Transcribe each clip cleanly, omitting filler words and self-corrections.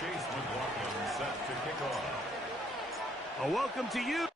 Chase McLaughlin set to kick off. A welcome to you.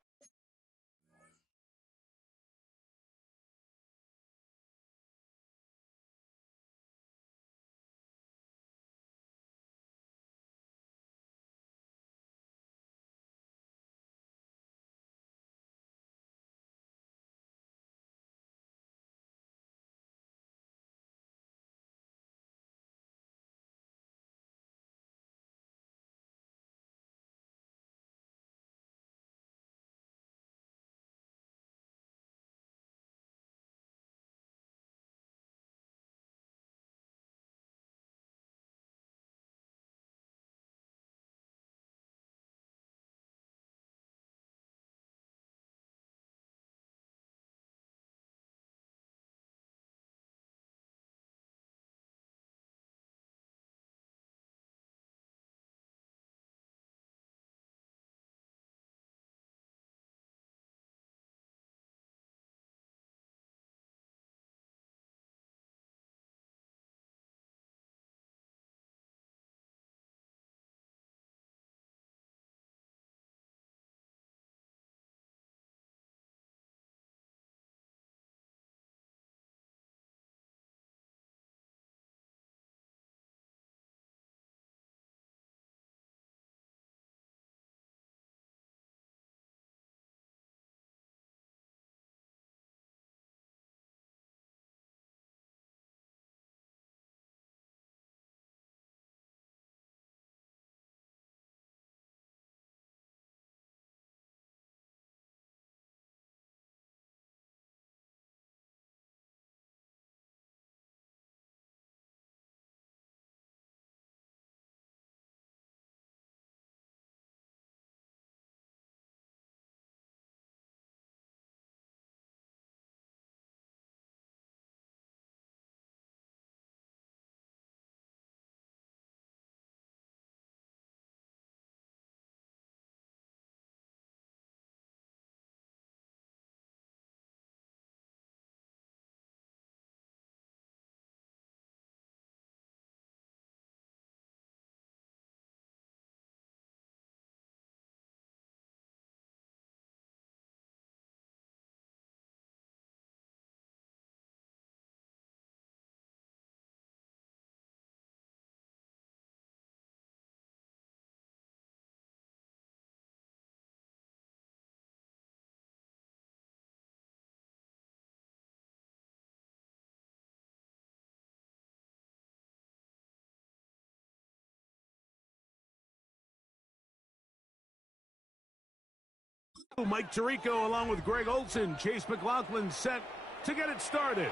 Mike Tirico along with Greg Olson. Chase McLaughlin set to get it started.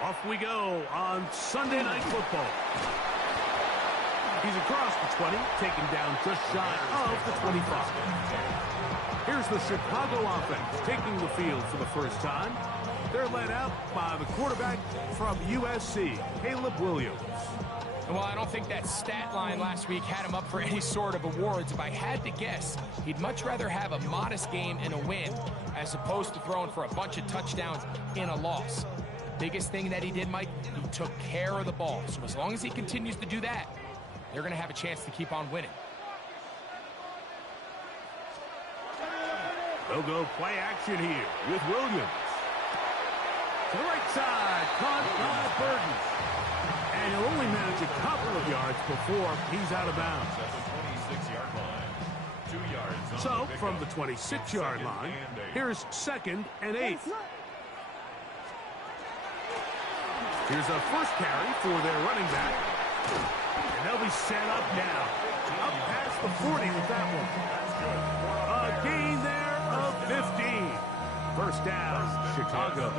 Off we go on Sunday Night Football. He's across the 20, taken down just shy of the 25. Here's the Chicago offense taking the field for the first time. They're led out by the quarterback from USC, Caleb Williams. Well, I don't think that stat line last week had him up for any sort of awards. If I had to guess, he'd much rather have a modest game and a win as opposed to throwing for a bunch of touchdowns in a loss. Biggest thing that he did, Mike, he took care of the ball. So as long as he continues to do that, they're going to have a chance to keep on winning. They'll go play action here with Williams. To the right side, caught by Burton. And he'll only manage a couple of yards before he's out of bounds. At the 26-yard line. 2 yards. So, from the 26-yard line, here's 2nd and 8. Here's a first carry for their running back. And they'll be set up now. Up past the 40 with that one. A gain there of 15. First down, Chicago.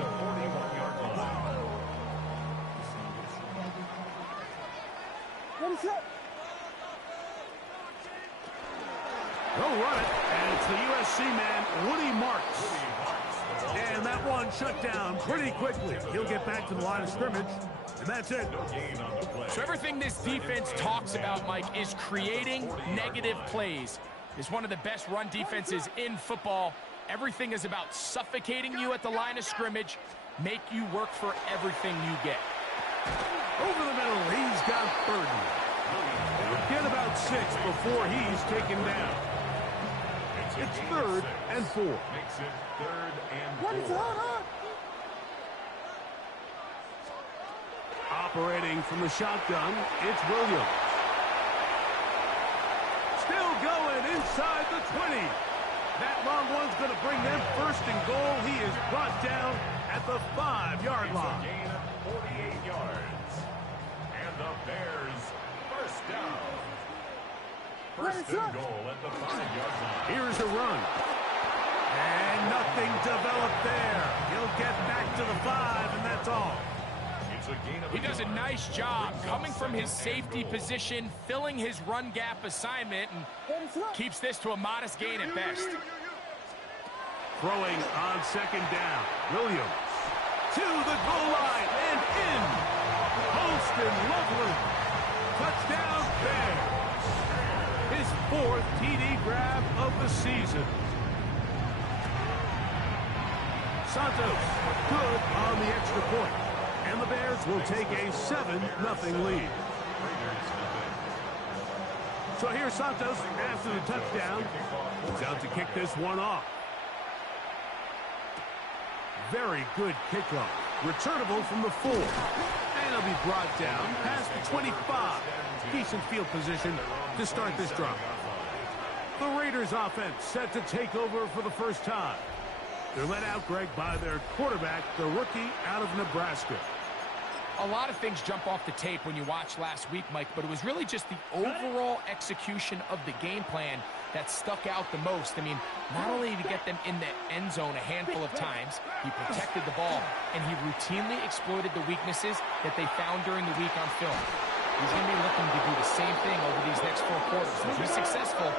They'll run it, and it's the USC man, Woody Marks. And that one shut down pretty quickly. He'll get back to the line of scrimmage, and that's it. So everything this defense talks about, Mike, is creating negative plays. It's one of the best run defenses in football. Everything is about suffocating you at the line of scrimmage, make you work for everything you get. Over the middle, he's got Burton. They would get about 6 before he's taken down. It's 3rd and 4. Makes it 3rd and 4. Operating from the shotgun, it's Williams. Still going inside the 20. That long one's going to bring them 1st and goal. He is brought down at the 5-yard line. Gain of 48 yards. And the Bears 1st down. 1st and goal at the 5-yard line. Here's a run. And nothing developed there. He'll get back to the 5, and that's all. It's a gain of He does a nice job coming from his safety position, filling his run gap assignment, and keeps this to a modest gain at best. Throwing on 2nd down. Williams to the goal line and in. Holston Loveland. Touchdown Bears. His 4th TD grab of the season. Santos good on the extra point. And the Bears will take a 7-0 lead. So here's Santos after the touchdown. He's out to kick this one off. Very good kickoff. Returnable from the 4. And he'll be brought down past the 25. Decent field position to start this drive. The Raiders offense set to take over for the first time. They're led out, Greg, by their quarterback, the rookie out of Nebraska. A lot of things jump off the tape when you watch last week, Mike, but it was really just the overall execution of the game plan that stuck out the most. I mean, not only did he get them in the end zone a handful of times, he protected the ball, and he routinely exploited the weaknesses that they found during the week on film. He's going to be looking to do the same thing over these next 4 quarters. If he's successful,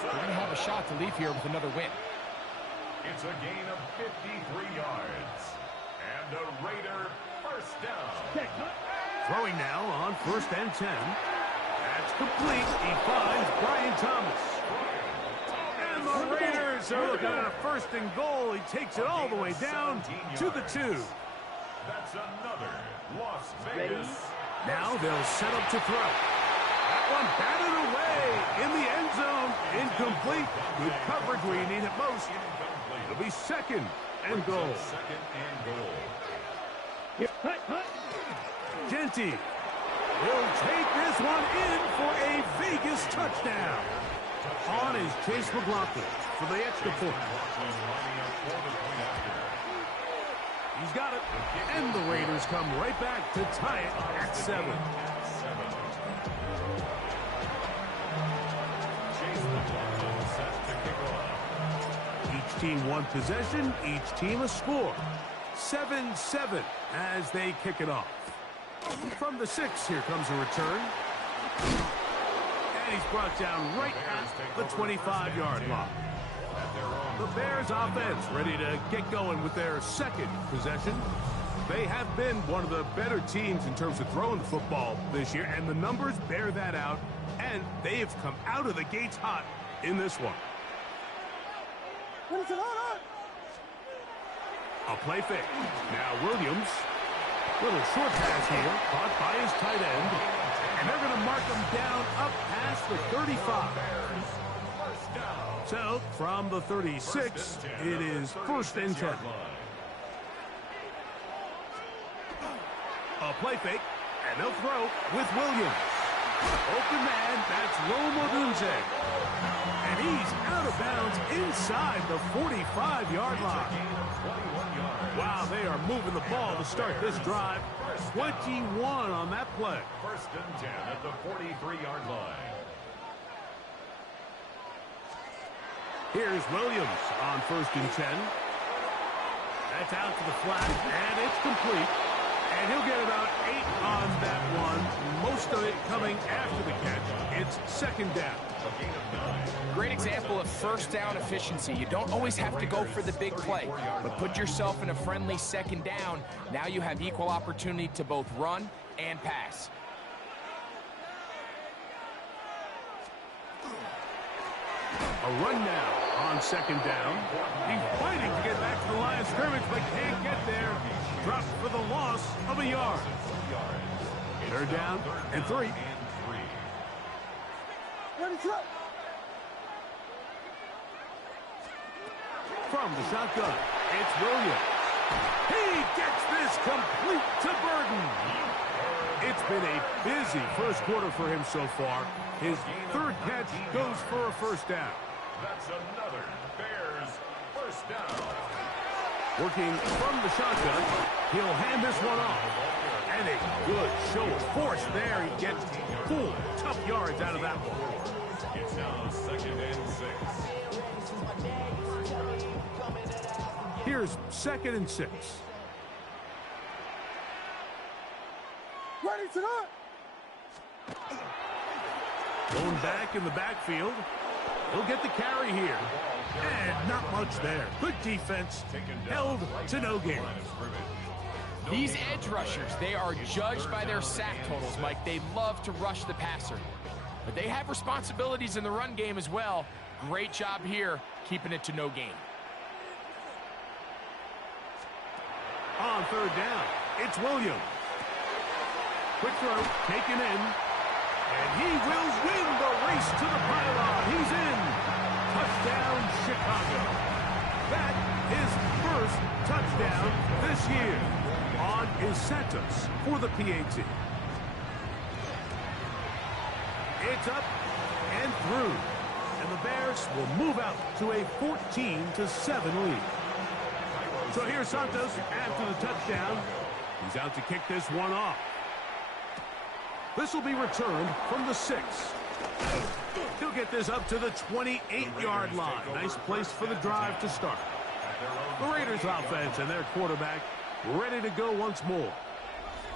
we're going to have a shot to leave here with another win. It's a gain of 53 yards. And a Raider 1st down. Throwing now on 1st and 10. That's complete. He finds Brian Thomas. And the Raiders are looking at a 1st and goal. He takes it all the way down to the 2. That's another Las Vegas. Now they'll set up to throw. That one batted away in the end zone. Incomplete. Good coverage where you need it most. It'll be 2nd and goal. 2nd and goal. Genty will take this one in for a Vegas touchdown. On is Chase McLaughlin for the extra point. He's got it. And the Raiders come right back to tie it at 7. Each team one possession, each team a score. 7-7 as they kick it off. From the 6, here comes a return. And he's brought down right at the 25-yard line. The Bears offense ready to get going with their 2nd possession. They have been one of the better teams in terms of throwing the football this year, and the numbers bear that out, and they have come out of the gates hot in this one. A play fake. Now Williams. Little short pass here, caught by his tight end. And they're going to mark him down up past the 35. So, from the 36, it is 1st and 10. A play fake, and they'll throw with Williams. Open man, that's Rome Odunze. And he's out of bounds inside the 45-yard line. Wow, they are moving the ball to start this drive. 21 on that play. 1st and 10 at the 43-yard line. Here's Williams on 1st and 10. That's out to the flat, and it's complete. And he'll get about 8 on that one. Most of it coming after the catch. It's 2nd down. A gain of 9. Great example of 1st down efficiency. You don't always have to go for the big play, but put yourself in a friendly 2nd down. Now you have equal opportunity to both run and pass. A run now on 2nd down. He's fighting to get back to the line of scrimmage, but can't get there. Dropped for the loss of a yard. 3rd down and 3. From the shotgun, it's Williams. He gets this complete to Burden. It's been a busy first quarter for him so far. His third catch goes for a first down. That's another Bears first down. Working from the shotgun, he'll hand this one off. And a good show of force there. He gets full, tough yards out of that one. It's now 2nd and 6. Here's 2nd and 6. Ready to go. Going back in the backfield. He'll get the carry here. And not much there. Good defense. Held to no gain. These edge rushers, they are judged by their sack totals, Mike. They love to rush the passer. But they have responsibilities in the run game as well. Great job here, keeping it to no gain. On 3rd down, it's Williams. Quick throw, taken in. And he will win the race to the pylon. He's in. Touchdown, Chicago. That is first touchdown this year on Santos for the PAT. It's up and through. And the Bears will move out to a 14-7 lead. So here's Santos after the touchdown. He's out to kick this one off. This will be returned from the 6. He'll get this up to the 28-yard line. Nice place for the drive to start. The Raiders offense and their quarterback ready to go once more.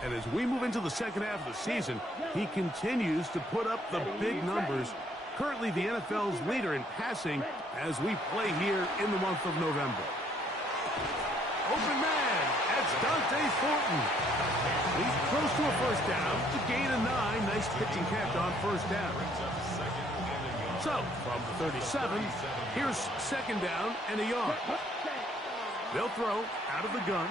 And as we move into the second half of the season, he continues to put up the big numbers. Currently the NFL's leader in passing as we play here in the month of November. Open man, that's Dante Thornton. He's close to a first down. To gain a 9. Nice pitching catch on first down. So, from the 37, here's 2nd down and a yard. They'll throw out of the gun.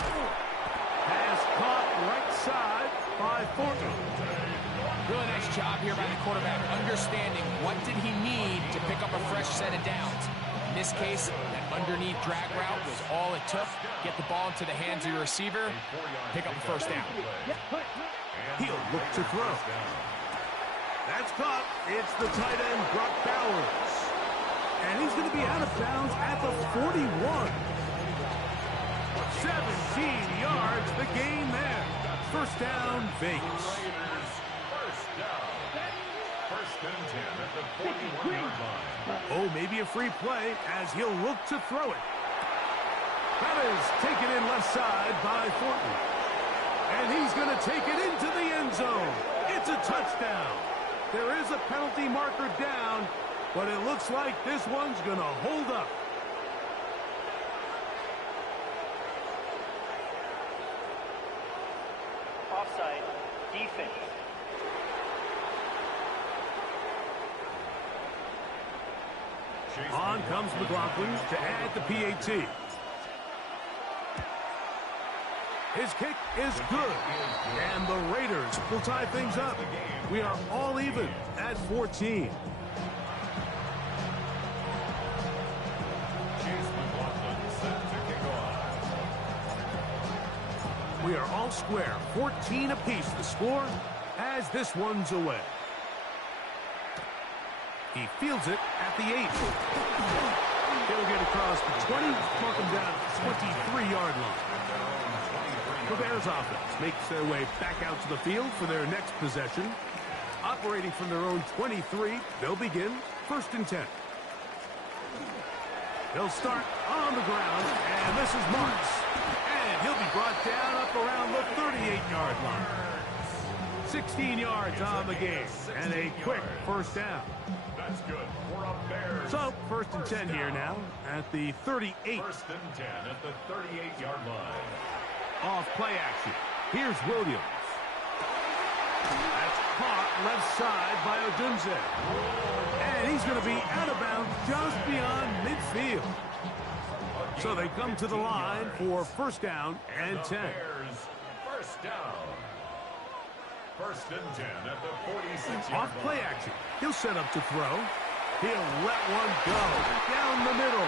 Pass caught right side by Thornton. Really nice job here by the quarterback, understanding what did he need to pick up a fresh set of downs. In this case, that underneath drag route was all it took. Get the ball into the hands of your receiver, pick up the first down. He'll look to throw. That's caught. It's the tight end, Brock Bowers. And he's going to be out of bounds at the 41. 17 yards, the gain there. First down, Vegas. First down. 1st and 10 at the 41-yard line. Oh, maybe a free play as he'll look to throw it. That is taken in left side by Thornton. And he's going to take it into the end zone. It's a touchdown. There is a penalty marker down, but it looks like this one's going to hold up. Offside, defense. On comes McLaughlin to add the PAT. His kick is good, and the Raiders will tie things up. We are all even at 14. We are all square, 14 apiece the score as this one's away. He fields it at the 8. He'll get across the 20, mark him down at the 23-yard line. The Bears offense makes their way back out to the field for their next possession. Operating from their own 23, they'll begin 1st and 10. They'll start on the ground, and this is Marks. And he'll be brought down up around the 38-yard line. 16 yards on the game, and a quick first down. That's good for a Bears. So, 1st and 10 here now at the 38. 1st and 10 at the 38-yard line. Off play action. Here's Williams. That's caught left side by Odunze. And he's going to be out of bounds just beyond midfield. So they come to the line for 1st down and 10. Bears, 1st down. First and 10 at the 46-yard Off play line. action. He'll set up to throw. He'll let one go down the middle.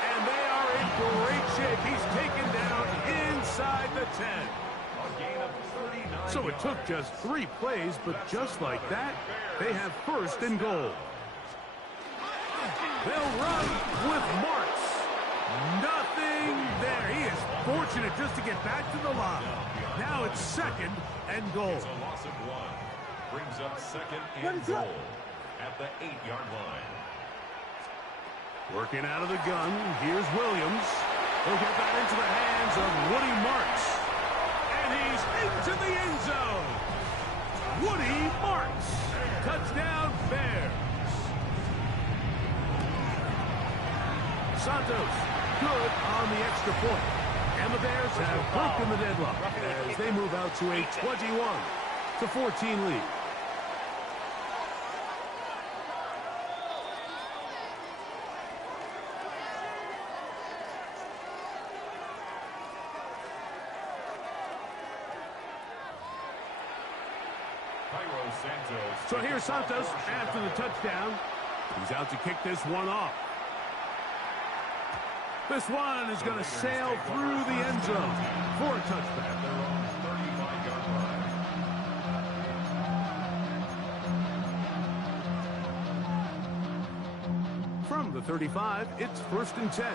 And they are in great shape. He's taken down inside the 10. A gain of 39 So it took just 3 plays, but just like that, they have first and goal. They'll run with Marks. Nothing there. He is fortunate just to get back to the line. Now it's second and goal. It's a loss of 1. Brings up second and goal at the 8-yard line. Working out of the gun, here's Williams. He'll get that into the hands of Woody Marks. And he's into the end zone. Woody Marks. Touchdown, Bears. Santos, good on the extra point. And the Bears have broken the deadlock as they move out to a 21-14 lead. So here's Santos after the touchdown. He's out to kick this one off. This one is going to sail through the end zone for a touchback. From the 35, it's first and 10.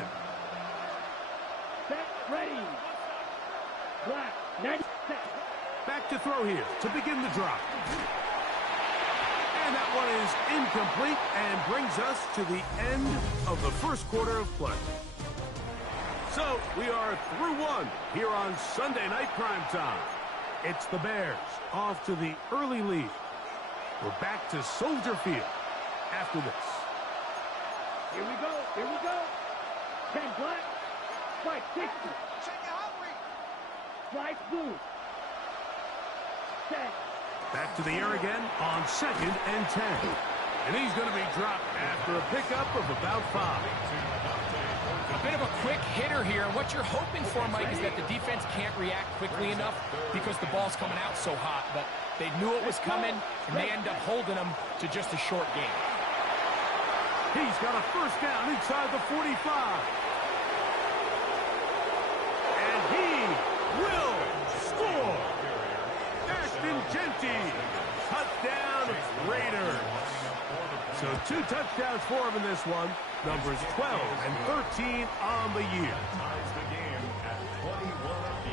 Set, ready. Black, 90 seconds. Back to throw here to begin the drive. And that one is incomplete and brings us to the end of the first quarter of play. So we are through one here on Sunday Night Primetime. It's the Bears off to the early lead. We're back to Soldier Field after this. Here we go, here we go. 10 black, strike 60. Strike blue. Set. Back to the air again on second and 10. And he's going to be dropped after a pickup of about 5. A bit of a quick hitter here. And what you're hoping for, Mike, is that the defense can't react quickly enough because the ball's coming out so hot. But they knew it was coming, and they end up holding them to just a short game. He's got a first down inside the 45. And he will score. Ashton Jeanty. Touchdown, Raiders. So 2 touchdowns for him in this one. Numbers 12 and 13 on the year.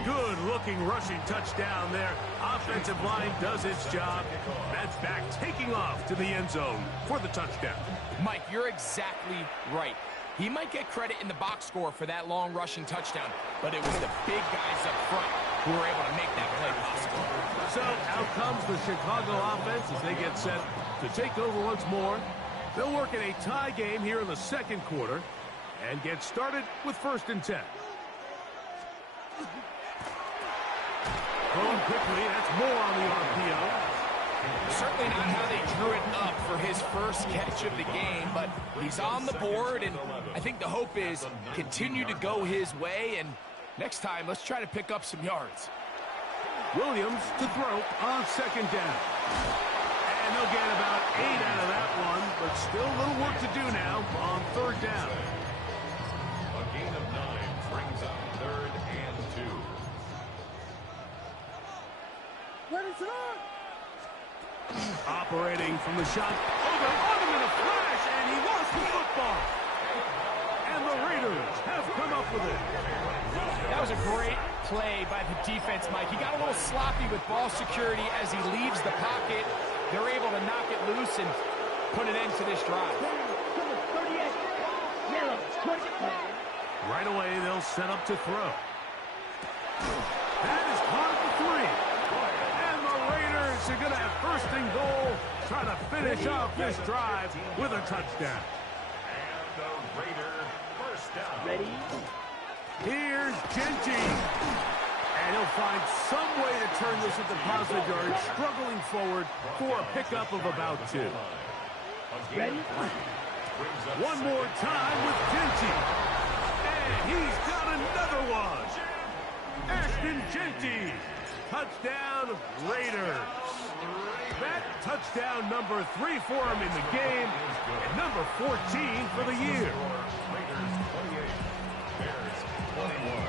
Good-looking rushing touchdown there. Offensive line does its job. That's back taking off to the end zone for the touchdown. Mike, you're exactly right. He might get credit in the box score for that long rushing touchdown, but it was the big guys up front who were able to make that play possible. So out comes the Chicago offense as they get set to take over once more. They'll work in a tie game here in the second quarter and get started with first and 10. Going quickly, that's more on the RPO. Certainly not how they drew it up for his first catch of the game, but he's on the board, and I think the hope is continue to go his way, and next time, let's try to pick up some yards. Williams to throw on second down. And they'll get about 8 out of that one, but still a little work to do now on third down. A gain of 9 brings up third and 2. Ready to run. Operating from the shot. Oh, they're on him in a flash, and he lost the football. And the Raiders have come up with it. That was a great play by the defense, Mike. He got a little sloppy with ball security as he leaves the pocket. They're able to knock it loose and put an end to this drive. Right away, they'll set up to throw. That is caught at the 3. And the Raiders are going to have first and goal, trying to finish off this drive with a touchdown. And the Raider first down. Ready. Here's Jeanty. And he'll find some way to turn this into positive yards, struggling forward for a pickup of about 2. Ready. One more time with Jeanty. And he's got another one. Ashton Jeanty Touchdown, Raiders. That touchdown number 3 for him in the game, and number 14 for the year. Raiders 28, Bears 21.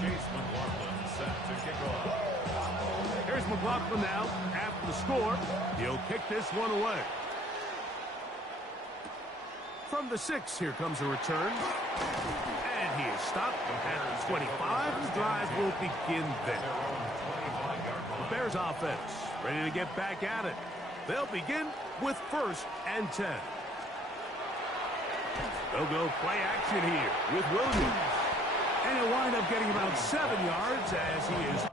Chase McLaughlin set to kick off. Here's McLaughlin now. After the score, he'll kick this one away. From the 6, here comes a return. And he is stopped at the 25. The drive will begin there. The Bears offense ready to get back at it. They'll begin with 1st and 10. They'll go play action here with Williams. And he'll wind up getting about 7 yards as he is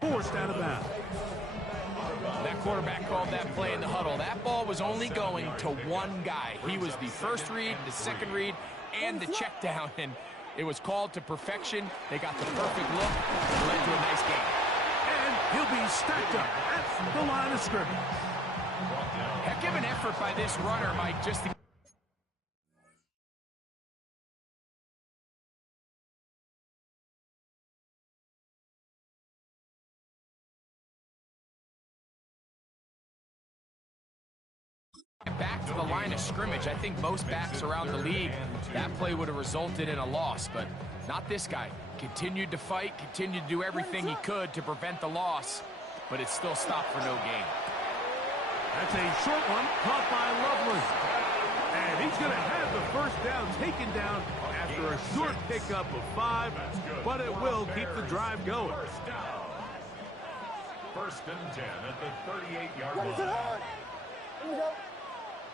forced out of bounds. That quarterback called that play in the huddle. That ball was only going to one guy. He was the first read, the second read, and the check down, and it was called to perfection. They got the perfect look. It led to a nice game. And he'll be stacked up at the line of scrimmage. Heck of an effort by this runner, Mike, just to back to the line of scrimmage. I think most backs around the league, that play would have resulted in a loss, but not this guy. Continued to fight, continued to do everything he could to prevent the loss, but it still stopped for no gain. That's a short one caught by Loveland. And he's going to have the first down taken down after a short pickup of 5, but it will keep the drive going. First down. First and 10 at the 38-yard line.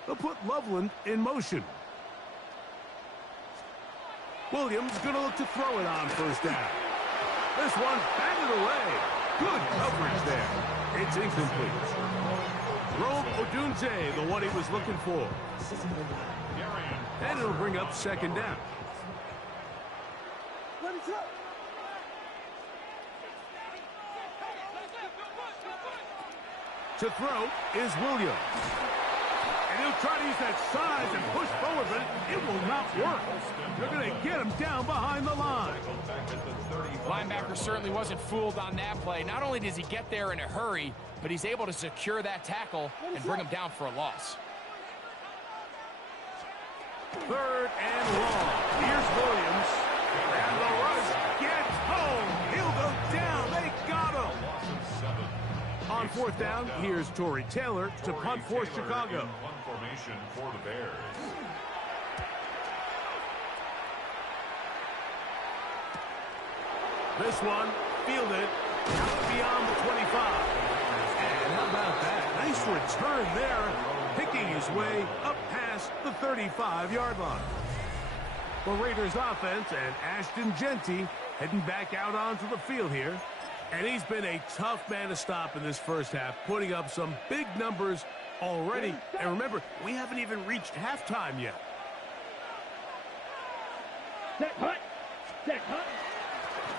They'll put Loveland in motion. Williams going to look to throw it on first down. This one batted away. Good coverage there. It's incomplete. Rome Odunze, the one he was looking for. And it'll bring up second down. To throw is Williams. And he'll try to use that size and push forward, but it will not work. They're going to get him down behind the line. Linebacker certainly wasn't fooled on that play. Not only does he get there in a hurry, but he's able to secure that tackle and bring him down for a loss. Third and long. Here's Williams. And the rush gets home. He'll go down. They got him. On fourth down, here's Tory Taylor to punt for Chicago. Punt formation for the Bears. This one fielded out beyond the 25. And how about that? Nice return there, picking his way up past the 35-yard line. The Raiders offense and Ashton Jeanty heading back out onto the field here. And he's been a tough man to stop in this first half, putting up some big numbers already. And remember, we haven't even reached halftime yet. Set hut. Set hut.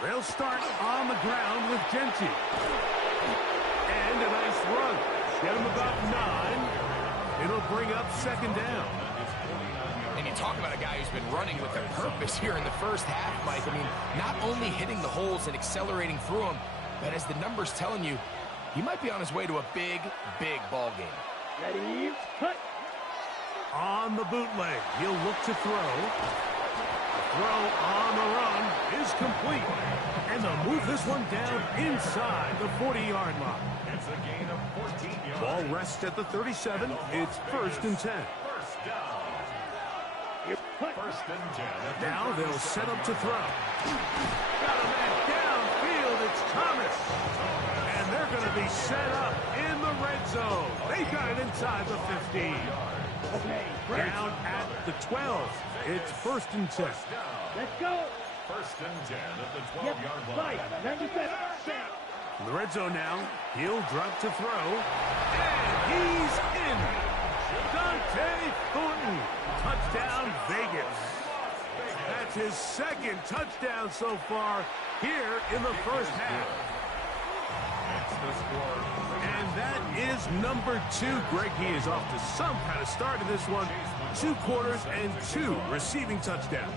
They'll start on the ground with Jeanty. And a nice run. Get him about 9. It'll bring up second down. And you talk about a guy who's been running with a purpose here in the first half, Mike. I mean, not only hitting the holes and accelerating through them, but as the numbers telling you, he might be on his way to a big, big ball game. Ready, cut. On the bootleg, he'll look to throw. The throw on the run is complete. And they'll move this one down inside the 40-yard line. It's a gain of 14 yards. Ball rests at the 37. It's first and 10. First down. First and 10. Now they'll set up to throw. Got a man downfield. It's Thomas. And they're going to be set up in the red zone. They've got it inside the 15. Down at the 12. It's first and 10. Let's go. First and 10 at the 12-yard line. In the red zone now. He'll drop to throw. And he's in. Dante Thornton. Touchdown, Vegas. That's his second touchdown so far here in the first half. And that is number 2. Greg, he is off to some kind of start in this one. 2 quarters and 2 receiving touchdowns.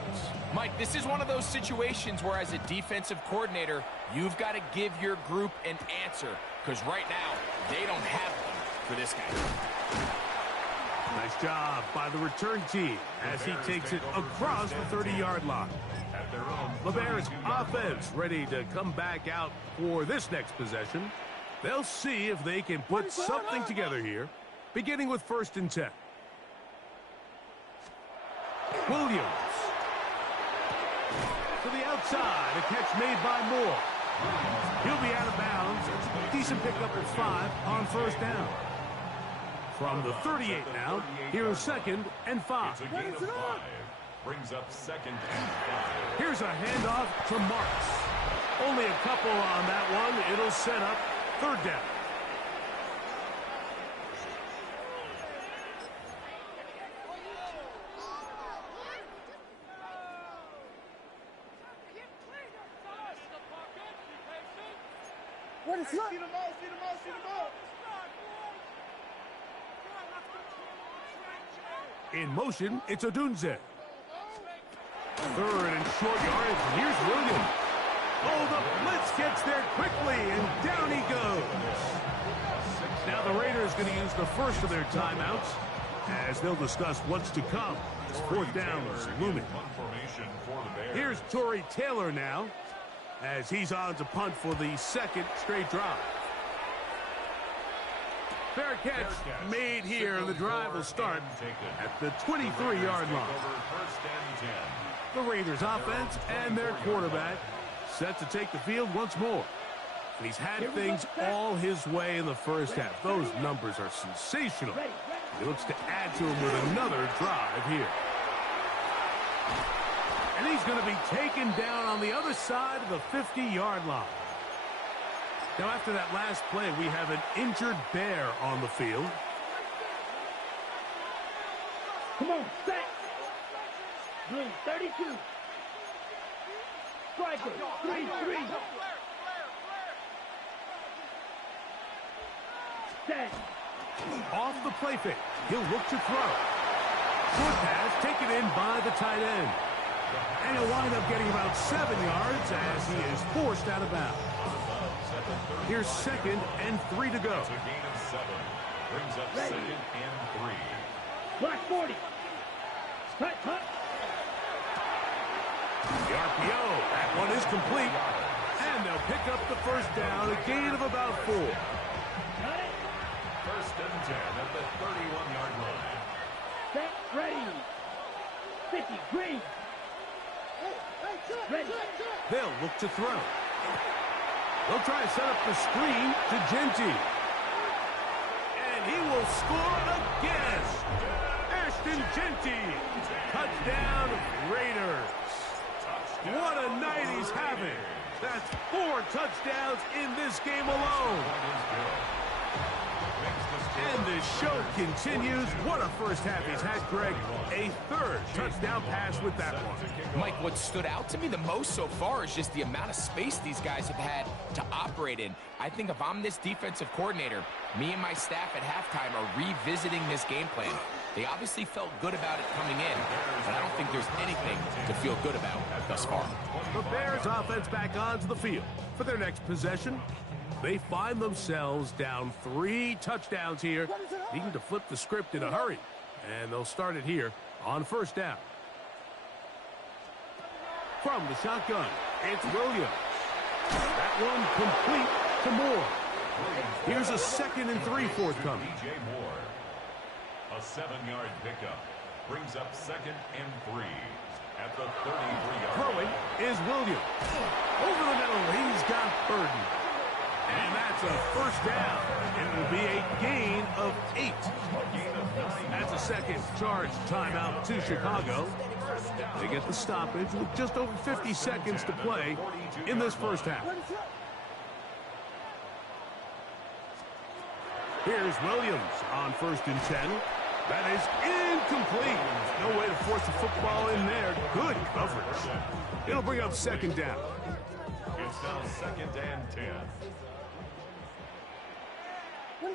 Mike, this is one of those situations where as a defensive coordinator, you've got to give your group an answer. Because right now, they don't have one for this guy. Nice job by the return team as he takes it across the 30-yard line. The Bears offense ready to come back out for this next possession. They'll see if they can put something together here, beginning with first and 10. Williams. To the outside, a catch made by Moore. He'll be out of bounds. Decent pickup of 5 on first down. From the 38 now, here's second and 5. It's a gain of 5. Brings up second and 5. Here's a handoff to Marks. Only a couple on that one. It'll set up third down. What is that? See the ball, see the ball, see the ball. In motion, it's Odunze. Third and short yardage. Here's Williams. Oh, the blitz gets there quickly, and down he goes. Now the Raiders going to use the first of their timeouts as they'll discuss what's to come. This fourth down is looming. Here's Tory Taylor now as he's on to punt for the second straight drive. Fair catch made here, and the drive will start at the 23-yard line. The Raiders offense and their quarterback set to take the field once more. And he's had things all his way in the first half. Those numbers are sensational. He looks to add to them with another drive here. And he's going to be taken down on the other side of the 50-yard line. Now, after that last play, we have an injured Bear on the field. Come on, set. Blue 32. Striker 3-3. Set. Off the play fake. He'll look to throw. Short pass taken in by the tight end. And he'll wind up getting about 7 yards as he is forced out of bounds. Here's 2nd and 3 to go. It's a gain of 7. Brings up 2nd and 3. Black 40. Cut, cut. The RPO. That one is complete. And they'll pick up the first down, a gain of about 4. Got it. 1st and 10 at the 31-yard line. Set, ready. 50, green. Ready. They'll look to throw. They'll try to set up the screen to Genty. And he will score again. Ashton Genty. Touchdown, Raiders. What a night he's having. That's 4 touchdowns in this game alone. And the show continues. What a first half he's had, Greg. A 3rd touchdown pass with that one. Mike, what stood out to me the most so far is just the amount of space these guys have had to operate in. I think if I'm this defensive coordinator, me and my staff at halftime are revisiting this game plan. They obviously felt good about it coming in, but I don't think there's anything to feel good about thus far. The Bears offense back onto the field for their next possession. They find themselves down 3 touchdowns here, needing to flip the script in a hurry. And they'll start it here on 1st down. From the shotgun, it's Williams. That one complete to Moore. Here's a 2nd and 3 forthcoming. DJ Moore. A 7-yard pickup. Brings up 2nd and 3 at the 33-yard line. Throwing is Williams. Over the middle, he's got Burden. And that's a first down. It will be a gain of 8. That's a second charge timeout to Chicago. They get the stoppage with just over 50 seconds to play in this first half. Here's Williams on 1st and 10. That is incomplete. No way to force the football in there. Good coverage. It'll bring up 2nd down. It's now 2nd and 10. They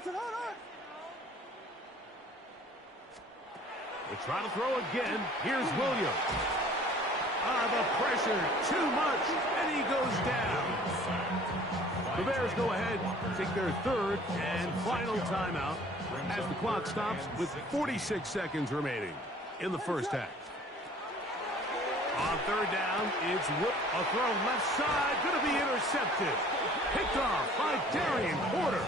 try to throw again. Here's Williams. The pressure, too much, and he goes down. The Bears go ahead, take their 3rd and final timeout as the clock stops with 46 seconds remaining in the first half. On 3rd down, it's a throw left side, going to be intercepted. Picked off by Darian Porter.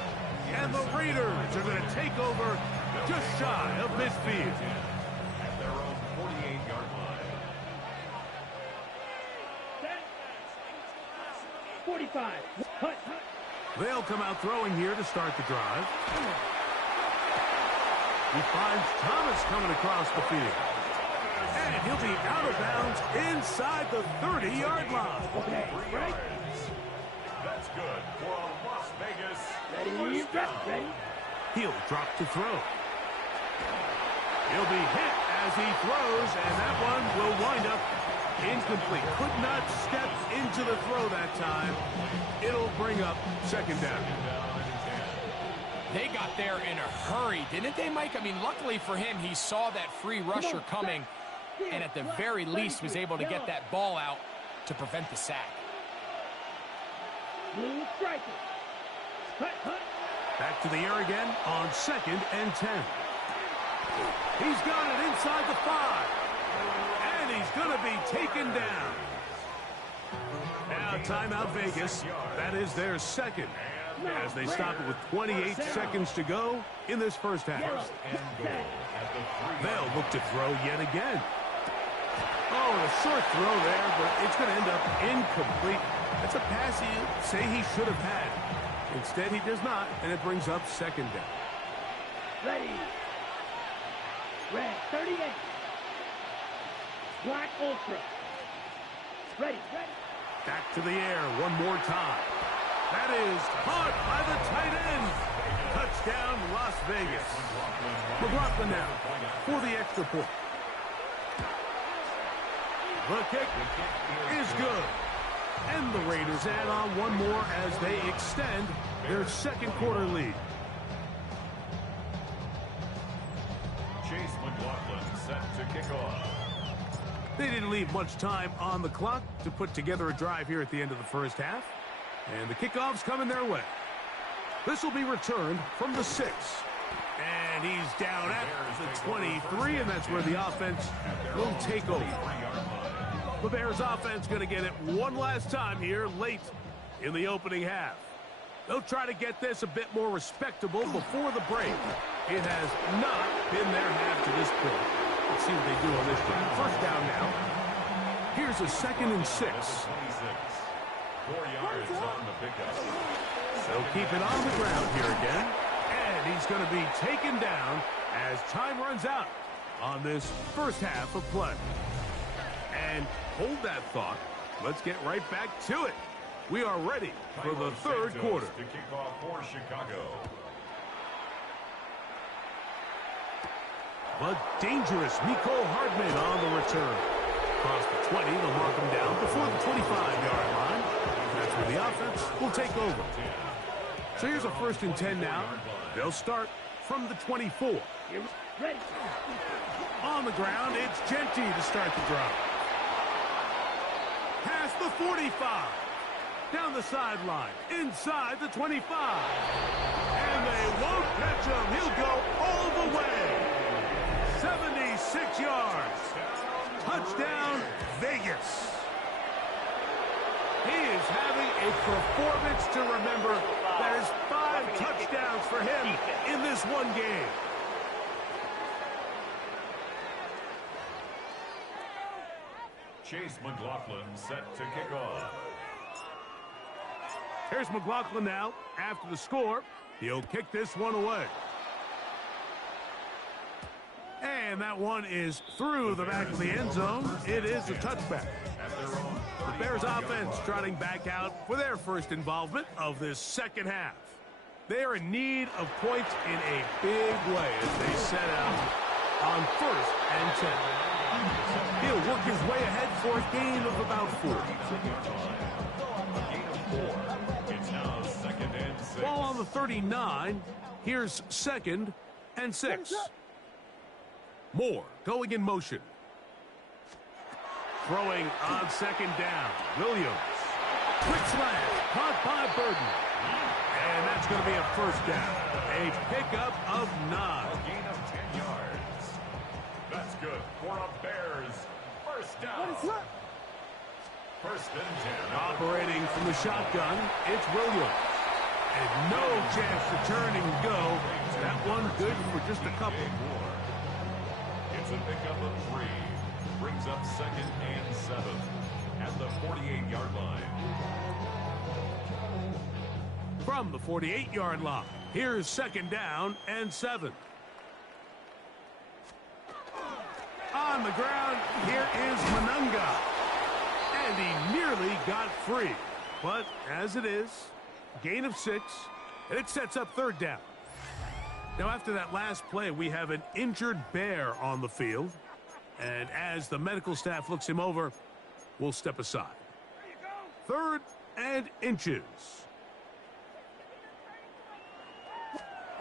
And the Raiders are going to take over just shy of midfield. At their own 48-yard line. 45. Cut. They'll come out throwing here to start the drive. He finds Thomas coming across the field. And he'll be out of bounds inside the 30-yard line. Okay, 3 right? yards. That's good for a Las Vegas Ready, first down. ready. He'll drop to throw. He'll be hit as he throws, and that one will wind up incomplete. Could not step into the throw that time. It'll bring up second down. They got there in a hurry, didn't they, Mike? I mean, luckily for him, he saw that free rusher coming, and at the very least was able to get that ball out to prevent the sack. Blue striker. Hut, hut. Back to the air again on 2nd and 10. He's got it inside the 5. And he's going to be taken down. Now timeout Vegas. That is their second. As they stop it with 28 seconds to go in this first half. They'll look to throw yet again. Oh, a short throw there, but it's going to end up incomplete. That's a pass you say he should have had. Instead, he does not, and it brings up second down. Ready. Red 38. Black Ultra. Ready, ready. Back to the air one more time. That is caught by the tight end. Touchdown, Las Vegas. McLaughlin now for the extra point. The kick is good. And the Raiders add on one more as they extend their second quarter lead. Chase McLaughlin set to kick off. They didn't leave much time on the clock to put together a drive here at the end of the first half. And the kickoff's coming their way. This will be returned from the 6. And he's down at the 23, and that's where the offense will take over. The Bears offense going to get it one last time here late in the opening half. They'll try to get this a bit more respectable before the break. It has not been their half to this point. Let's see what they do on this drive. First down now. Here's a 2nd and 6. 26. 4 yards on the pickup. They'll keep it on the ground here again. And he's going to be taken down as time runs out on this first half of play. And hold that thought. Let's get right back to it. We are ready for the third quarter. To kick off for Chicago. But dangerous Mecole Hardman on the return. Across the 20, they'll mark him down before the 25-yard line. That's where the offense will take over. So here's a 1st and 10 now. They'll start from the 24. Ready. On the ground, it's Genty to start the drive. Past the 45. Down the sideline. Inside the 25. And they won't catch him. He'll go all the way. 76 yards. Touchdown, Vegas. He is having a performance to remember. There's 5 touchdowns for him in this one game. Chase McLaughlin set to kick off. Here's McLaughlin now after the score. He'll kick this one away. And that one is through the back of the end zone. It is a touchback. The Bears offense trotting back out for their first involvement of this second half. They are in need of points in a big way as they set out on 1st and 10. He'll work his way ahead for a gain of about 4. It's now 2nd and 6. Ball on the 39. Here's 2nd and 6. Moore going in motion. Throwing on 2nd down. Williams. Quick slash. Caught by Burden. And that's going to be a 1st down. A pickup of 9. A gain of 10 yards. That's good for a Bears 1st down. 1st and 10. Operating from the shotgun, it's Williams. And no chance to turn and go. That one good for just a couple. It's a pickup of 3. Brings up 2nd and 7 at the 48-yard line. From the 48-yard line, here's 2nd down and 7. On on the ground. Here is Monunga. And he nearly got free. But as it is, gain of 6, and it sets up third down. Now, after that last play, we have an injured Bear on the field. And as the medical staff looks him over, we'll step aside. 3rd and inches.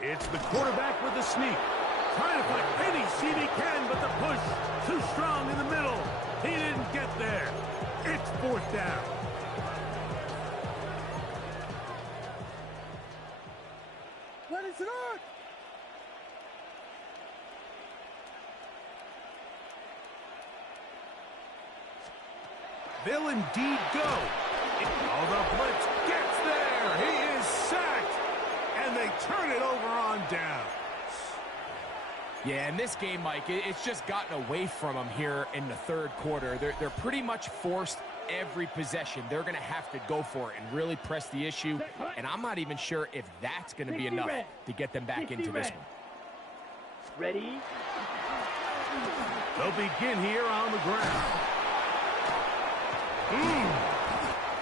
It's the quarterback with the sneak. Trying to find any seam he can, but the push too strong in the middle. He didn't get there. It's 4th down. What is it on? They'll indeed go. Oh, the blitz gets there. He is sacked. And they turn it over on down. Yeah, in this game, Mike, it's just gotten away from them here in the 3rd quarter. They're pretty much forced every possession. They're going to have to go for it and really press the issue. And I'm not even sure if that's going to be enough to get them back into this one. Ready? They'll begin here on the ground.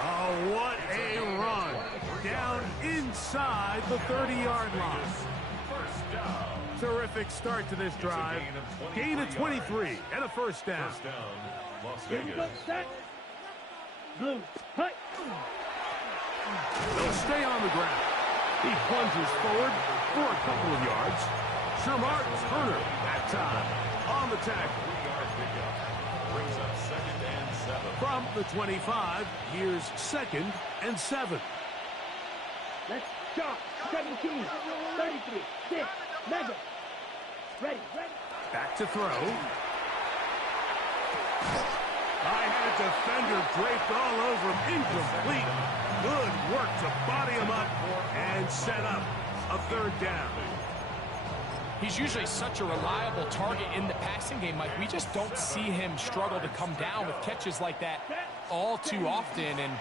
Oh, what a run. Down inside the 30-yard line. First down. Terrific start to this drive. Gain of 23 and a first down. First down, Las Here we go. Vegas. Set. Blue. Hut. They'll stay on the ground. He plunges forward for a couple of yards. Shamar Turner that time on the tackle. 3-yard pickup. Brings up 2nd and 7. From the 25, here's 2nd and 7. Let's jump. 17. 33. 6. Mega. Ready. Back to throw. I had a defender draped all over him. Incomplete. Good work to body him up and set up a 3rd down. He's usually such a reliable target in the passing game, Mike. We just don't see him struggle to come down with catches like that all too often. And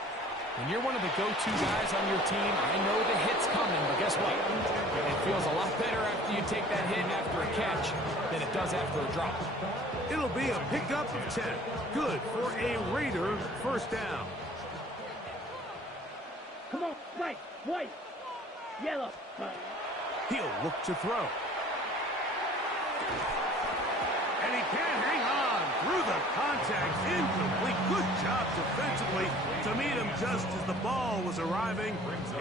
when you're one of the go-to guys on your team, I know the hit's coming, but guess what? It feels a lot better after you take that hit after a catch than it does after a drop. It'll be a pickup of 10. Good for a Raider first down. Come on. Right. White. Yellow. He'll look to throw. And he can't hang on through the contact. Incomplete. Good job defensively to meet him just as the ball was arriving.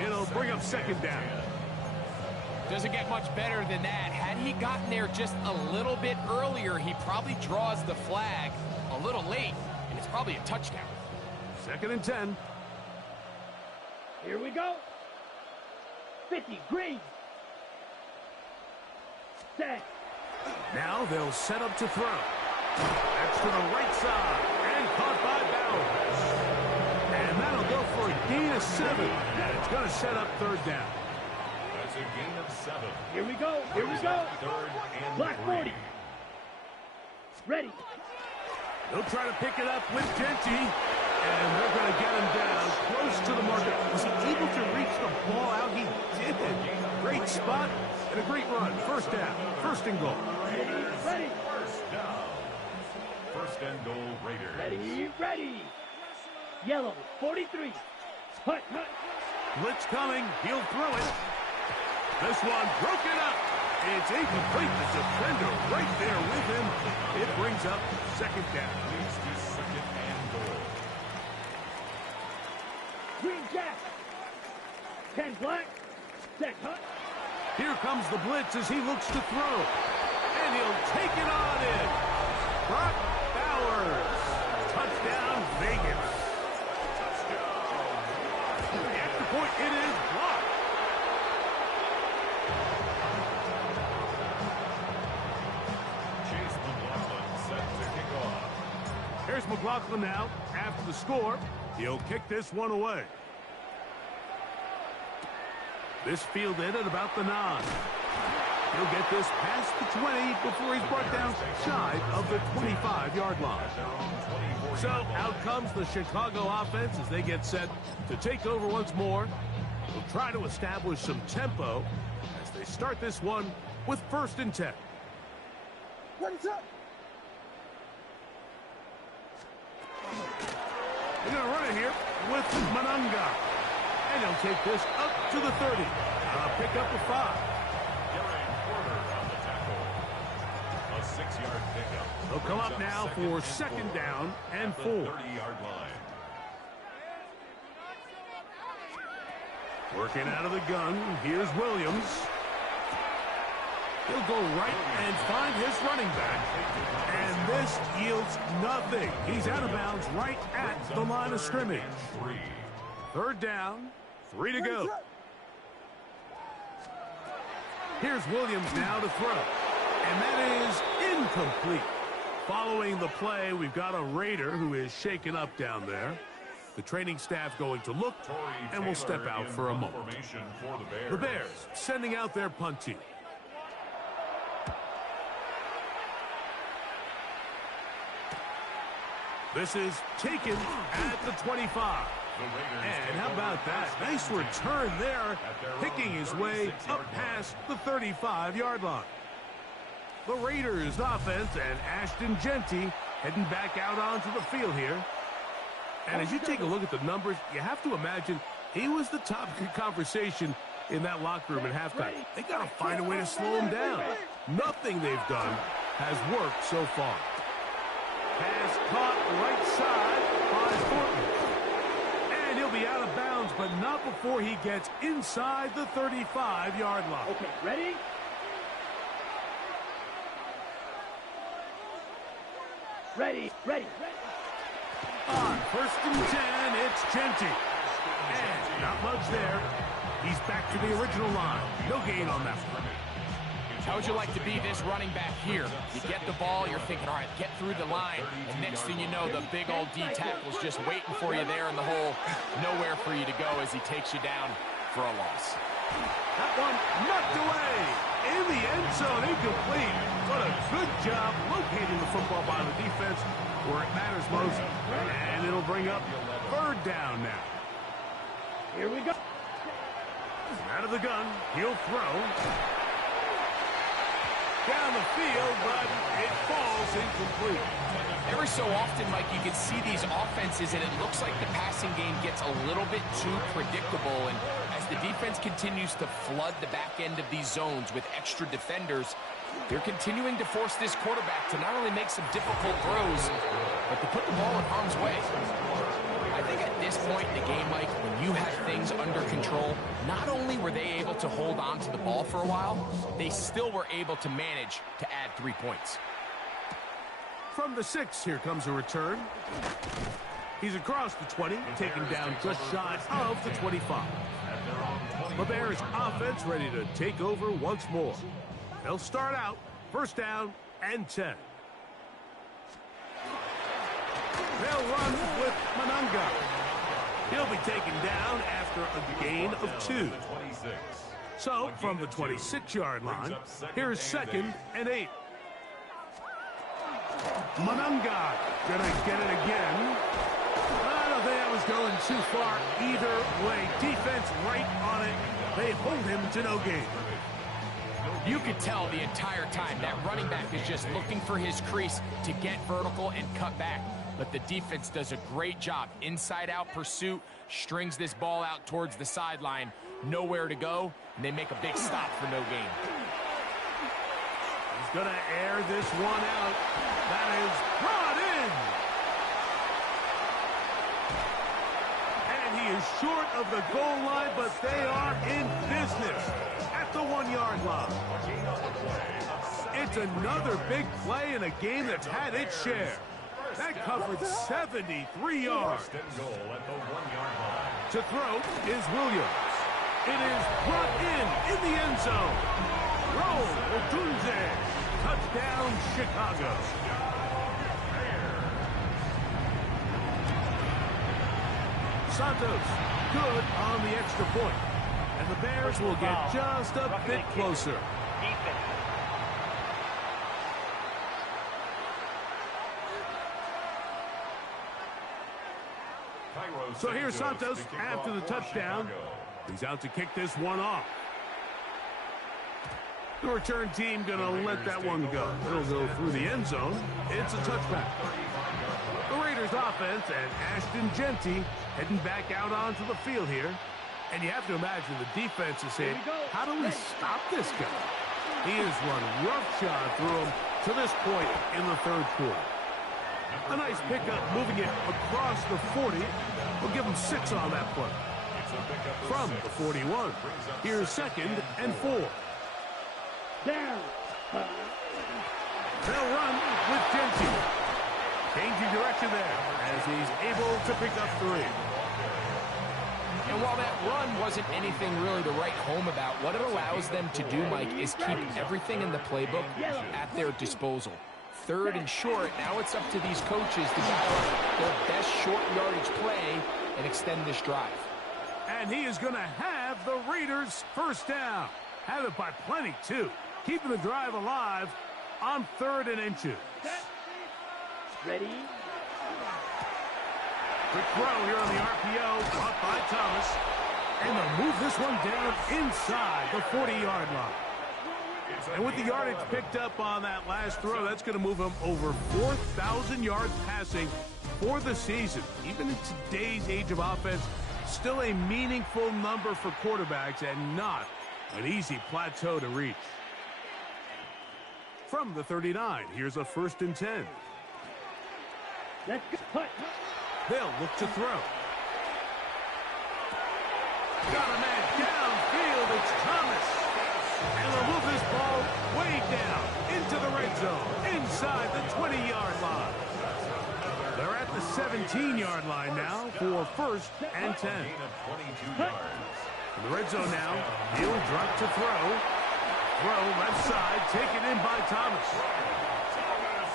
It'll bring up 2nd down. Doesn't get much better than that. Had he gotten there just a little bit earlier, he probably draws the flag a little late, and it's probably a touchdown. 2nd and 10. Here we go. 50. Green. Set. Now they'll set up to throw. That's to the right side and caught by Bowers. And that'll go for a gain of 7. And it's going to set up 3rd down. That's a gain of 7. Here we go. Here we go. 3rd and Black 3. 40. Ready. They'll try to pick it up with Genty. And they're going to get him down close to the marker. Was he able to reach the ball out? He did. Great spot and a great run. First down. 1st and goal. Ready. First down. 1st and goal, Raiders. Ready. Yellow. 43. Hut. Blitz coming. He'll throw it. This one broken up. It's incomplete. The defender right there with him. It brings up 2nd down. Leads to 2nd and goal. Green Jack. 10 black. Set. Hut. Here comes the blitz as he looks to throw. And he'll take it on in. Brock Bowers. Touchdown, Vegas. The extra point, it is blocked. Chase McLaughlin set to kick off. Here's McLaughlin now. After the score, he'll kick this one away. This fielded at about the 9. He'll get this past the 20 before he's brought down shy of the 25-yard line. So out comes the Chicago offense as they get set to take over once more. They'll try to establish some tempo as they start this one with 1st and 10. What is up? They're going to run it here with Mononga. And he'll take this up to the 30. Pick up a 5. Gary Porter on the tackle. A 6-yard pickup. They'll come up now for second down and 4. 30-yard line. Working out of the gun, here's Williams. He'll go right and find his running back. And this yields nothing. He's out of bounds right at the line of scrimmage. 3rd down, 3 to go. Here's Williams now to throw. And that is incomplete. Following the play, we've got a Raider who is shaken up down there. The training staff going to look and will step out for a moment. The Bears sending out their punt team. This is taken at the 25. And how about that? Nice return there, picking his way up past the 35-yard line. The Raiders offense and Ashton Jeanty heading back out onto the field here. And as you take a look at the numbers, you have to imagine he was the topic of conversation in that locker room at halftime. They got to find a way to slow him down. Nothing they've done has worked so far. Pass caught right side by Thornton. And he'll be out of bounds, but not before he gets inside the 35-yard line. Okay, ready? Ready. On 1st and 10, it's Jeanty. And not much there. He's back to the original line. No gain on that one. How would you like to be this running back here? You get the ball, you're thinking, all right, get through the line, and next thing you know, the big old D tackle's just waiting for you there in the hole. Nowhere for you to go as he takes you down for a loss. That one knocked away in the end zone, incomplete. What a good job locating the football by the defense where it matters most. And it'll bring up 3rd down now. Here we go. Out of the gun, he'll throw. Down the field, but it falls incomplete. Every so often, Mike, you can see these offenses, and it looks like the passing game gets a little bit too predictable. And as the defense continues to flood the back end of these zones with extra defenders, they're continuing to force this quarterback to not only make some difficult throws, but to put the ball in harm's way. I think at this point in the game, Mike, when you have things under control, not only were they able to hold on to the ball for a while, they still were able to manage to add 3 points. From the 6, here comes a return. He's across the 20, taken down just shy of the 25. The Bears offense ready to take over once more. They'll start out 1st down and 10. They'll run with Mononga. He'll be taken down after a gain of 2. So, from the 26-yard line, here's 2nd and 8. Mononga gonna get it again. I don't think that was going too far either way. Defense right on it. They hold him to no gain. You could tell the entire time that running back is just looking for his crease to get vertical and cut back. But the defense does a great job. Inside-out pursuit, strings this ball out towards the sideline. Nowhere to go, and they make a big stop for no gain. He's going to air this one out. That is brought in. And he is short of the goal line, but they are in business at the 1-yard line. It's another big play in a game that's had its share. That covered 73 yards. To throw is Williams. It is brought in the end zone. Roll Odunze. Touchdown, Chicago. Santos, good on the extra point. And the Bears will get just a bit closer. So here's Santos after the touchdown. He's out to kick this one off. The return team going to let that one go. It'll go through the end zone. It's a touchback. The Raiders Bears offense and Ashton Jeanty heading back out onto the field here. And you have to imagine the defense is saying, how do we stop this guy? He has run roughshod through him to this point in the third quarter. A nice pickup moving it across the 40. We'll give him 6 on that play. From the 41, here's 2nd and 4. Down. They'll run with Jeanty. Changing direction there as he's able to pick up 3. And while that run wasn't anything really to write home about, what it allows them to do, Mike, is keep everything in the playbook at their disposal. 3rd and short, now it's up to these coaches to dial up their best short yardage play and extend this drive. And he is going to have the Raiders first down. Have it by plenty, too. Keeping the drive alive on 3rd and inches. Ready? Quick throw here on the RPO, caught by Thomas. And they'll move this one down inside the 40-yard line. And with the yardage picked up on that last throw, that's going to move him over 4,000 yards passing for the season. Even in today's age of offense, still a meaningful number for quarterbacks and not an easy plateau to reach. From the 39, here's a 1st and 10. Let's go. They'll look to throw. Got a man downfield. It's Thomas. And they'll move this ball way down into the red zone, inside the 20-yard line. They're at the 17-yard line now for 1st and 10. In the red zone now, he'll drop to throw. Throw left side, taken in by Thomas.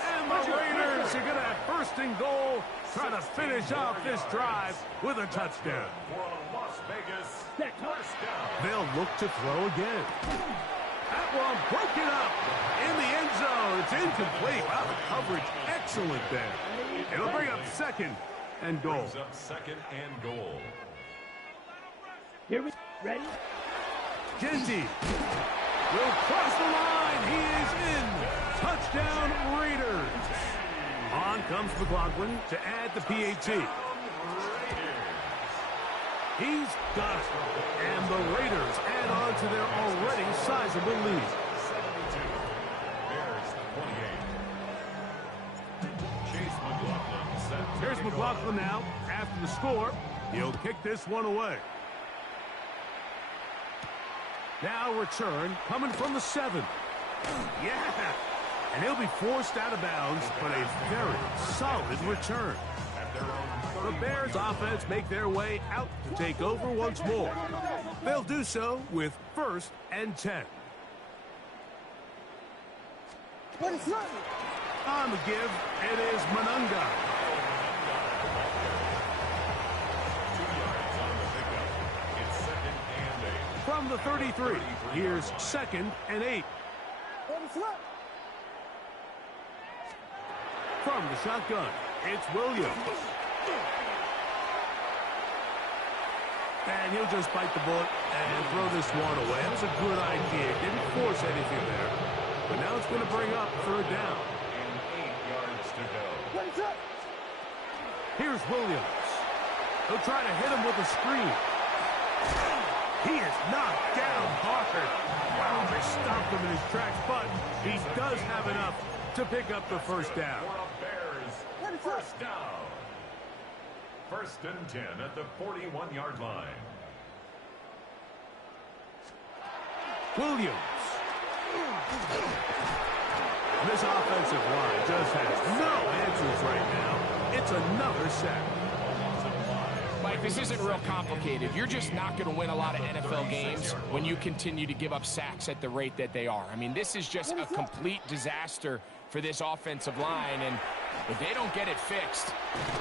And the Raiders are going to have 1st and goal, try to finish off this drive with a touchdown. They'll look to throw again. That one broken up in the end zone. It's incomplete. Wow, the coverage excellent there. It'll bring up 2nd and goal. Brings up 2nd and goal. Here we ready? Jeanty will cross the line. He is in. Touchdown, Raiders. On comes McLaughlin to add the PAT. He's got it. And the Raiders add on to their already sizable lead. 72. Bears 28. Chase McLaughlin set. Here's McLaughlin now. After the score, he'll kick this one away. Now return coming from the 7. Yeah. And he'll be forced out of bounds, but a very solid return. The Bears offense make their way out to take over once more. They'll do so with 1st and 10. What is that? On the give, it is Monunga. 2 yards on the pickup. It's 2nd and 8. From the 33, here's 2nd and 8. What is that? From the shotgun, it's Williams. And he'll just bite the bullet and throw this one away. That was a good idea. Didn't force anything there. But now it's going to bring up 3rd down. And 8 yards to go. What is that? Here's Williams. He'll try to hit him with a screen. He is knocked down hard. Wow, they stopped him in his tracks, but he does have enough to pick up the 1st down. For a Bears first down. 1st and 10 at the 41-yard line. Williams. This offensive line just has no answers right now. It's another sack. Mike, this isn't real complicated. You're just not going to win a lot of NFL games when you continue to give up sacks at the rate that they are. I mean, this is just a complete disaster for this offensive line, and if they don't get it fixed,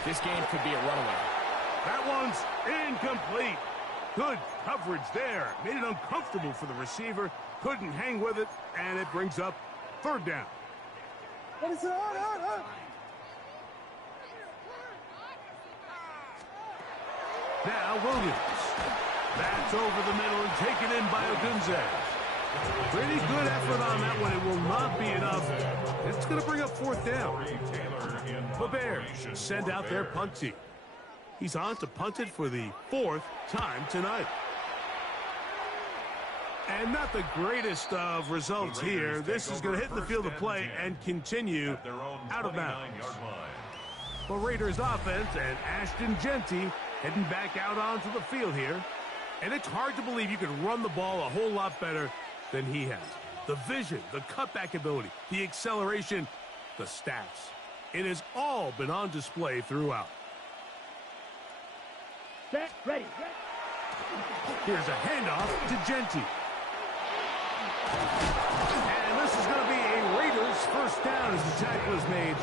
this game could be a runaway. That one's incomplete. Good coverage there. Made it uncomfortable for the receiver. Couldn't hang with it, and it brings up 3rd down. What is that? Now Williams. That's over the middle and taken in by Odunze. Pretty good effort on that one. It will not be enough. It's going to bring up fourth down. The Bears send out their punt team. He's on to punt it for the fourth time tonight. And not the greatest of results here. This is going to hit the field of play and continue out of bounds. The Raiders offense and Ashton Jeanty heading back out onto the field here. And it's hard to believe you can run the ball a whole lot better than he has. The vision, the cutback ability, the acceleration, the stats. It has all been on display throughout. Set, ready. Here's a handoff to Jeanty. And this is going to be a Raiders first down as the tackle is made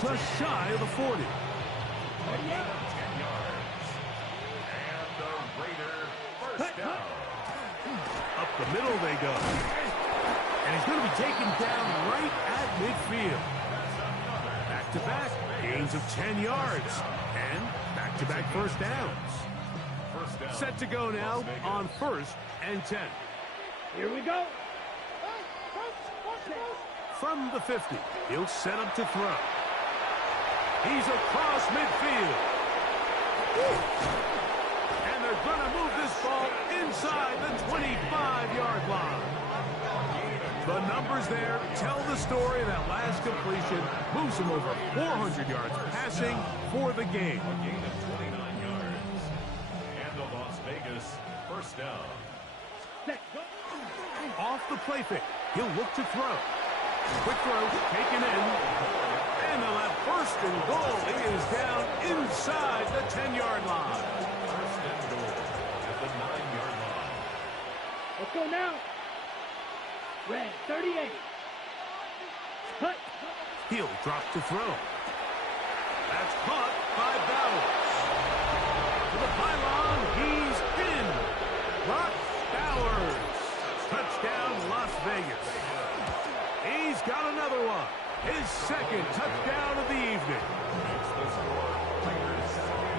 just shy of the 40. 10 yards. And the Raider first down. Up the middle they go. And he's going to be taken down right at midfield. Back-to-back gains of 10 yards. And back-to-back first downs. Set to go now on 1st and 10. Here we go. From the 50, he'll set up to throw. He's across midfield. And they're going to move this ball inside the 25-yard line. The numbers there tell the story. That last completion moves him over 400 yards passing for the game. A gain of 29 yards. And the Las Vegas first down. Off the play fake, he'll look to throw. Quick throw, taken in. And they'll have first and goal. He is down inside the 10-yard line. First and goal at the 9-yard line. Let's go now. Red 38. Cut. He'll drop to throw. That's caught by Bowers. To the pylon, he's in. Brock Bowers. Touchdown, Las Vegas. He's got another one. His second touchdown of the evening.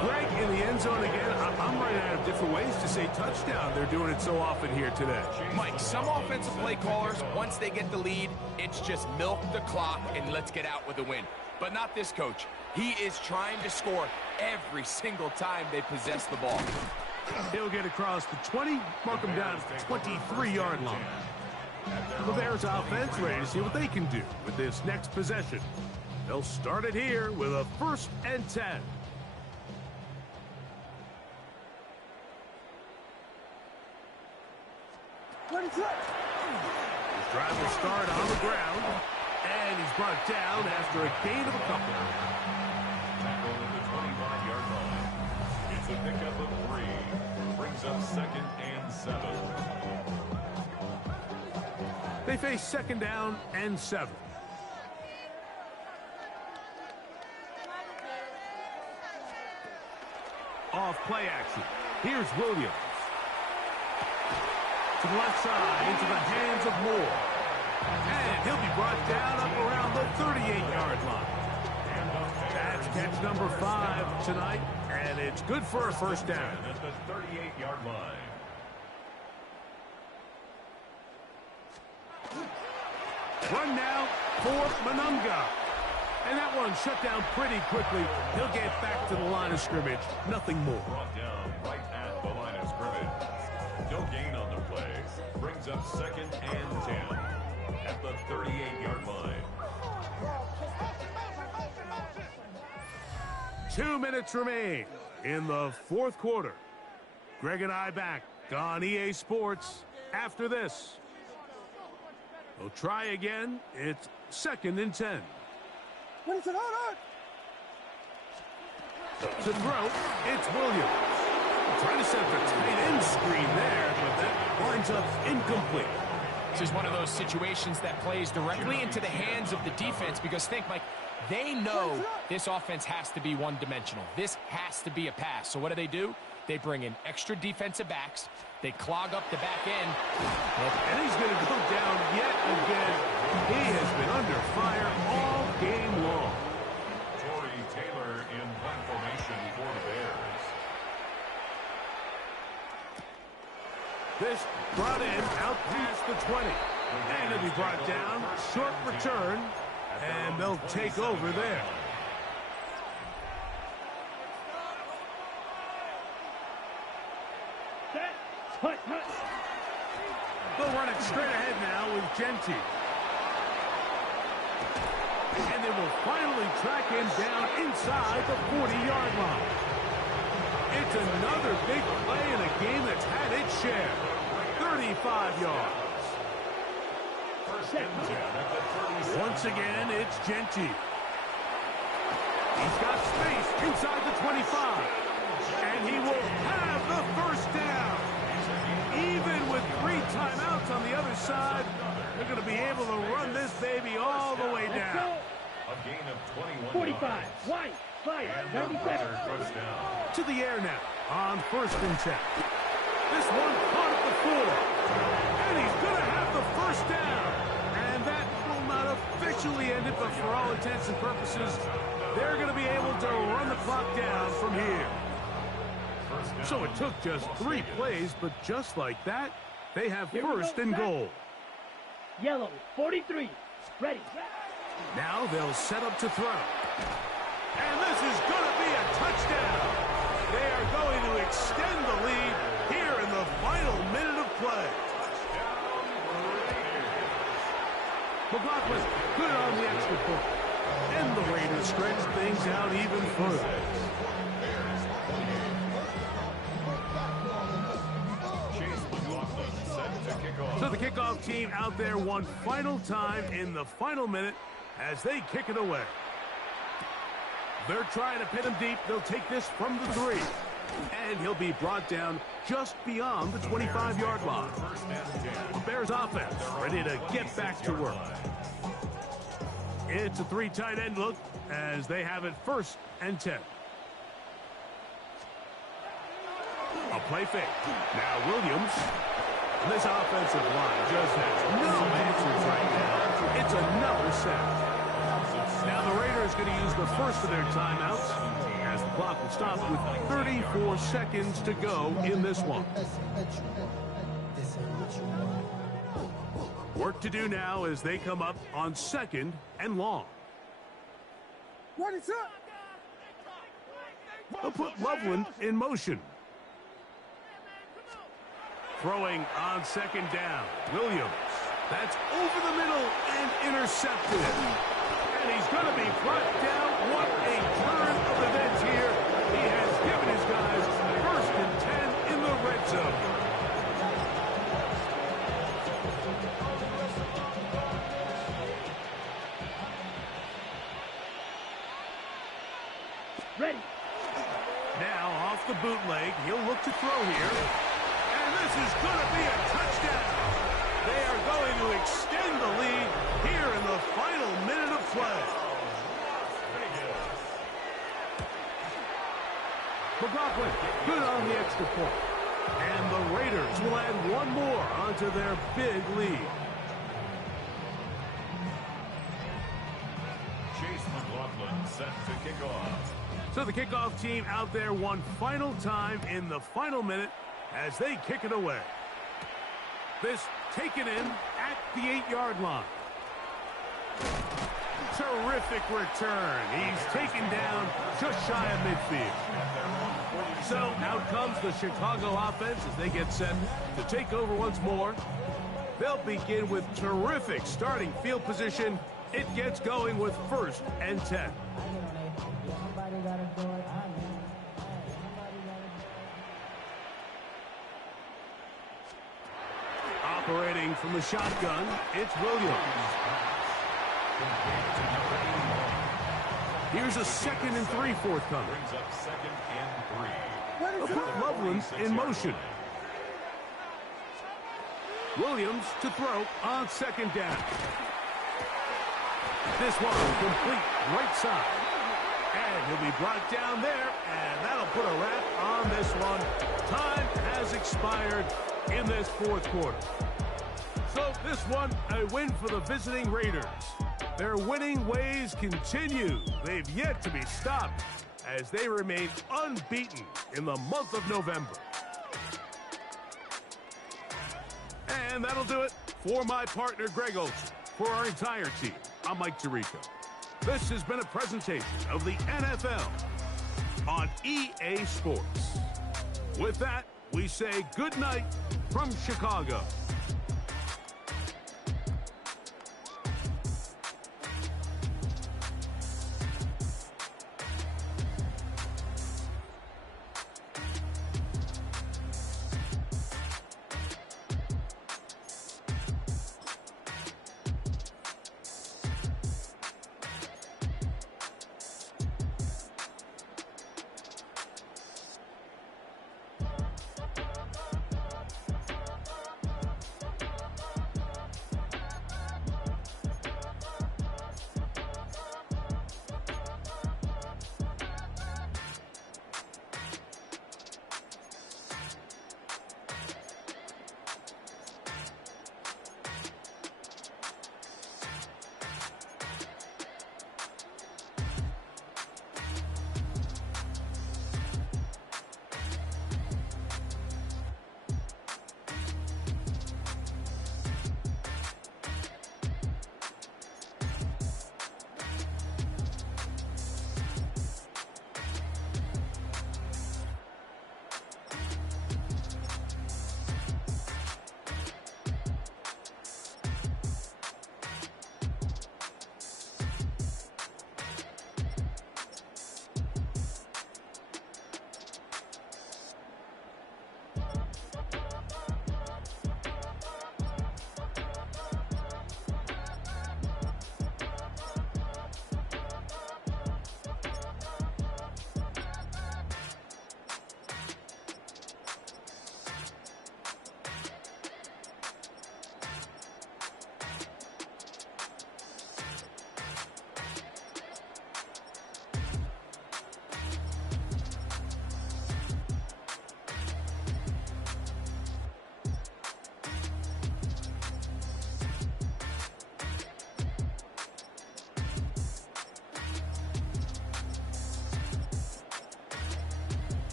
Greg in the end zone again. I'm running out of different ways to say touchdown. They're doing it so often here today. Mike, some offensive play callers, once they get the lead, it's just milk the clock and let's get out with a win. But not this coach. He is trying to score every single time they possess the ball. He'll get across the 20, mark him down at the 23-yard line. The Bears offense ready to see what they can do with this next possession. They'll start it here with a 1st and 10. Ready, set. His drive will start on the ground, and he's brought down after a gain of a couple. Tackle at the 25-yard line. It's a pickup of 3. Brings up 2nd and 7. They face 2nd down and 7. Off play action. Here's Williams. To the left side, into the hands of Moore. And he'll be brought down up around the 38-yard line. That's catch number 5 tonight, and it's good for a first down. At the 38-yard line. Run now for Mononga. And that one shut down pretty quickly. He'll get back to the line of scrimmage. Nothing more. Brought down right at the line of scrimmage. No gain on the play. Brings up 2nd and 10 at the 38-yard line. 2 minutes remain in the 4th quarter. Greg and I back on EA Sports after this. They'll try again. It's 2nd and 10. Ready, set, on. To throw, it's Williams. Trying to set the tight end screen there, but that winds up incomplete. This is one of those situations that plays directly into the hands of the defense because think, Mike, they know this offense has to be one-dimensional. This has to be a pass. So what do? They bring in extra defensive backs. They clog up the back end. And he's going to go down yet again. He has been under fire all game long. Torrey Taylor in punt formation for the Bears. This brought in out past the 20. And it'll be brought down. Short return. And they'll take over there. Set. Hut, hut. They'll run it straight ahead now with Genty. And they will finally track him down inside the 40-yard line. It's another big play in a game that's had its share. 35 yards. Once again, it's Genty. He's got space inside the 25. And he will have the first down. Even with 3 timeouts on the other side, they're going to be able to run this baby all the way down. A gain of 21 45. White. Fire. 97. To the air now on 1st and 10. This one caught at the 4. And he's going to have the first down. And that will not officially end it, but for all intents and purposes, they're going to be able to run the clock down from here. So it took just 3 plays, but just like that, they have first and goal. Yellow. 43. Ready. Now they'll set up to throw. And this is going to be a touchdown. They are going to extend the lead here in the final minute of play. McLaughlin good on the extra point. And the Raiders stretch things out even further. So the kickoff team out there one final time in the final minute as they kick it away. They're trying to pin him deep. They'll take this from the 3. And he'll be brought down just beyond the 25-yard line. The Bears offense ready to get back to work. It's a 3 tight end look as they have it 1st and 10. A play fake. Now Williams. This offensive line just has no answers right now. It's another sack. Now the Raiders going to use the first of their timeouts as the clock will stop with 34 seconds to go in this one. Work to do now as they come up on 2nd and long. What is up? They'll put Loveland in motion. Throwing on 2nd down. Williams. That's over the middle and intercepted. And he's going to be brought down. What a turn of events here. He has given his guys 1st and 10 in the red zone. Ready. Now off the bootleg. He'll look to throw here. And this is going to be a touchdown. They are going to extend the lead here in the final minute of play. McLaughlin good on the extra point. And the Raiders will add 1 more onto their big lead. Chase McLaughlin set to kick off. So the kickoff team out there one final time in the final minute as they kick it away. This taken in at the 8-yard line. Terrific return. He's taken down just shy of midfield. So out comes the Chicago offense as they get set to take over once more. They'll begin with terrific starting field position. It gets going with 1st and 10. Operating from the shotgun, it's Williams. Here's a 2nd and 3 forthcoming. Brings up 2nd and 3. They'll put Loveland in motion. Williams to throw on 2nd down. This one complete right side. And he'll be brought down there, and that'll put a wrap on this one. Time has expired in this 4th quarter. So this one, a win for the visiting Raiders. Their winning ways continue. They've yet to be stopped as they remain unbeaten in the month of November. And that'll do it For my partner, Greg Olsen, for our entire team, I'm Mike Tirico. This has been a presentation of the NFL on EA Sports. With that, we say good night from Chicago.